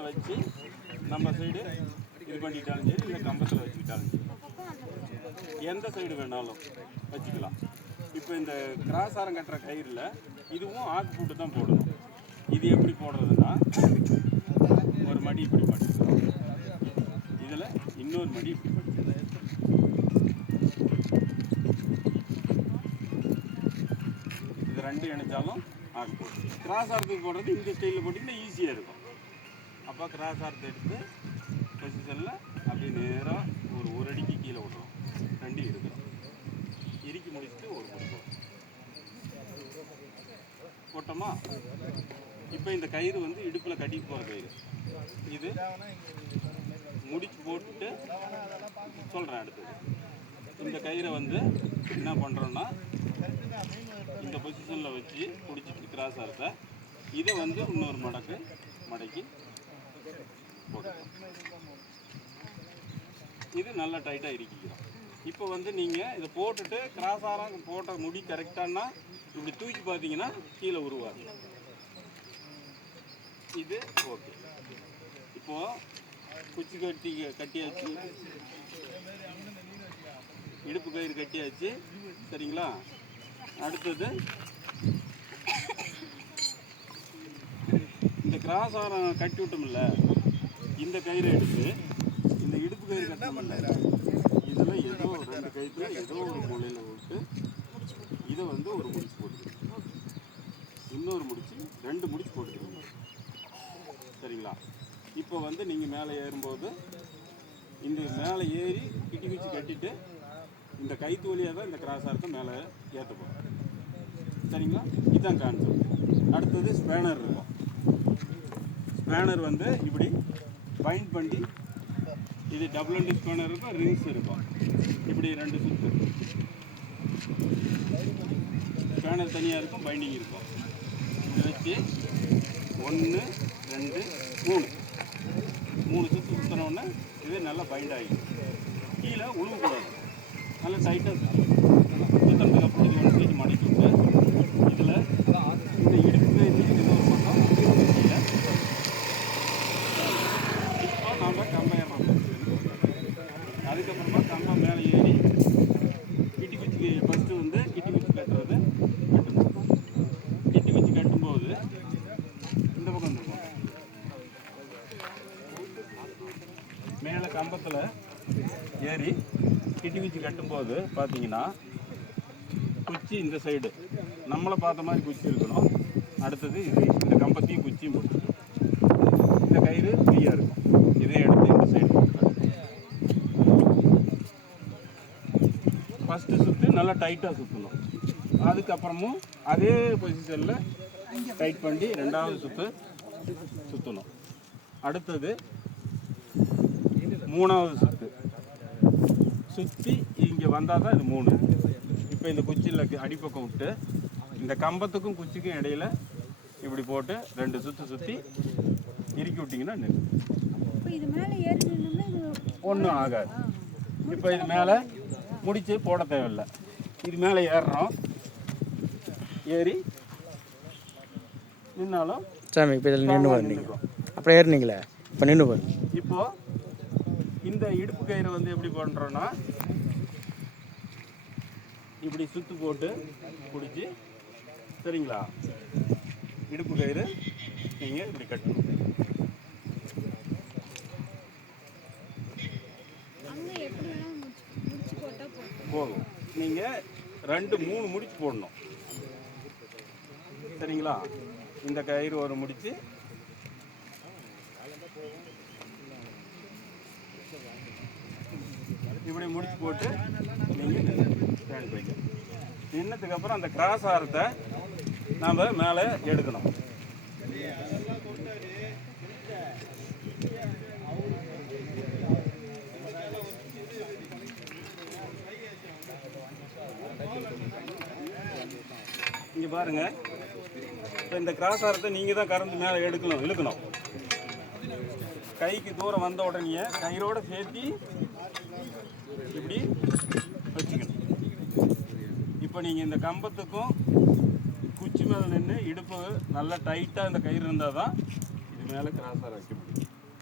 வச்சு நம்ம சைடு இது பண்ணிட்டாலும் சரி, இல்லை கம்பத்தில் வச்சுக்கிட்டாலும் சரி, எந்த சைடு வேணாலும் வச்சுக்கலாம். இப்போ இந்த கிராஸ் ஆரம் கட்டுற கயிறில் இதுவும் ஆக்கு போட்டு தான் போடணும். இது எப்படி போடுறதுன்னா, ஒரு மடி இப்படி மடிச்சுக்கலாம், இதில் இன்னொரு மடி இப்படி மடிச்சுக்கலாம். இது ரெண்டு இணைச்சாலும் ஆக்கு போட்டு. கிராஸ் ஆரத்துக்கு போடுறது இந்த ஸ்டைலில் போட்டிங்கன்னா ஈஸியாக இருக்கும். அப்போ கிராஸ் ஆரத்தை எடுத்து பொசிஷனில் அப்படியே நேராக ஒரு அடிக்கு கீழே விடுறோம், ரெண்டு இருக்கிறோம், இறுக்கி முடிச்சுட்டு ஒரு முடிப்போம் போட்டோமா. இப்போ இந்த கயிறு வந்து இடுப்பில் கட்டிட்டு போகிற கயிறு, இது முடிச்சு போட்டுட்டு சொல்கிறேன். அடுத்தது இந்த கயிறை வந்து என்ன பண்ணுறோன்னா, இந்த பொசிஷனில் வச்சு பிடிச்சிட்டு கிராஸ் ஆரத்தை இதை வந்து இன்னொரு மடக்கி போட்டுக்கலாம். இது நல்லா டைட்டாக இறுக்கிக்கிறோம். இப்போ வந்து நீங்கள் இதை போட்டுட்டு கிராஸ் ஆரம் போட்ட முடி கரெக்டானா இப்படி தூக்கி பார்த்தீங்கன்னா கீழே உருவாது. இது ஓகே. இப்போது குச்சி கட்டியாச்சு, இடுப்பு கயிறு கட்டியாச்சு, சரிங்களா. அடுத்தது இந்த கிராஸ் ஆரம் கட்டி விட்டோம்ல, இந்த கயிறை எடுத்து இந்த இடுப்பு கயிறு கட்டமில்ல, இதில் ஏதோ ரெண்டு கயிற்றுல ஏதோ ஒரு மூலையில் விட்டு இதை வந்து ஒரு முடிச்சு போட்டுக்கணும், இன்னொரு முடிச்சு, ரெண்டு முடிச்சு போட்டுக்கணும், சரிங்களா. இப்போ வந்து நீங்கள் மேலே ஏறும்போது இந்த மேலே ஏறி கிட்டி குச்சி கட்டிட்டு இந்த கைத்து வழியாக தான் இந்த கிராஸ் ஆரத்தை மேலே ஏற்ற போகிறோம், சரிங்களா. இதுதான் கான்செப்ட். அடுத்தது ஸ்பேனர் இருக்கும். ஸ்பேனர் வந்து இப்படி பைண்ட் பண்ணி, இது டபுள் எண்ட் ஸ்பேனர் இருக்கும், ரிங்ஸ் இருக்கும், இப்படி ரெண்டு சுற்று. ஸ்பேனர் தனியாக இருக்கும், பைண்டிங் இருக்கும். இதை வச்சு 1 2 3 சுற்று சுற்றினோடனே இது நல்லா பைண்ட் ஆகிடும். கீழே உழுவக்கூடாது, நல்லா டைட்டாக சுற்றுறதுக்கு அப்புறம் இது ஒன்று சைடு மடக்கி விட்டு இதில் இந்த இடுப்பு கயிறு இது ஒரு பக்கம் கீழே. இப்போ நாம் கம்பம் ஏறுறோம். அதுக்கப்புறமா கம்பம் மேலே ஏறி கிட்டி குச்சி ஃபஸ்ட்டு வந்து கிட்டி குச்சி கட்டுறது கட்டணும். கிட்டி குச்சி கட்டும்போது இந்த பக்கம் வந்துருக்கும். மேலே கம்பத்தில் ஏறி கிட்டி குச்சி கட்டும்போது பார்த்தீங்கன்னா குச்சி இந்த சைடு நம்மளை பார்த்த மாதிரி குச்சி இருக்கணும். அடுத்தது இது இந்த கம்பத்தையும் குச்சியும் போட்டு இந்த கயிறு ஃப்ரீயாக இருக்கும். இதை எடுத்து இந்த சைடு போட்டுக்கலாம். ஃபஸ்ட்டு சுற்று நல்லா டைட்டாக சுற்றணும். அதுக்கப்புறமும் அதே பொசிஷனில் டைட் பண்ணி ரெண்டாவது சுற்று சுற்றணும். அடுத்தது மூணாவது சுற்று சுற்றி இங்கே வந்தால் தான் இது 3. இப்போ இந்த குச்சியில் அடிப்பக்கம் விட்டு இந்த கம்பத்துக்கும் குச்சிக்கும் இடையில இப்படி போட்டு 2 சுற்று சுற்றி இறுக்கி விட்டிங்கன்னா ஒன்றும் ஆகாது. இப்போ இது மேலே முடிச்சு போட தேவையில்லை. இது மேலே ஏறுறோம், ஏறி நின்னாலும் சாமி இப்போ இதில் நின்று வரணும். அப்புறம் ஏறினீங்களே இப்போ நின்று போய் இப்போது இந்த இடுப்பு கயிறை வந்து எப்படி பண்ணுறோன்னா, இப்படி சுற்று போட்டு பிடிச்சி, சரிங்களா. இடுப்பு கயிறு நீங்கள் இப்படி கட்டணும். போதும். நீங்கள் 2 3 முடிச்சு போடணும், சரிங்களா. இந்த கயிறு ஒரு முடிச்சு, இப்படி முடிச்சு போட்டு நீங்கள் ஸ்டாண்ட் வைக்கணும். நின்னதுக்கப்புறம் அந்த கிராஸ் ஆரத்தை நாம் மேலே எடுக்கணும். இங்கே பாருங்கள், இப்போ இந்த கிராஸ் ஆரத்தை நீங்கள் தான் கறந்து மேலே இழுக்கணும். கைக்கு தூரம் வந்த உடனே கயிறோடு சேர்த்து இப்படி வச்சுக்கணும். இப்போ நீங்கள் இந்த கம்பத்துக்கும் குச்சி மேலே நின்று இடுப்பு நல்லா டைட்டாக இந்த கயிறு இருந்தால் தான் இது மேலே கிராஸாக வைக்க முடியும்.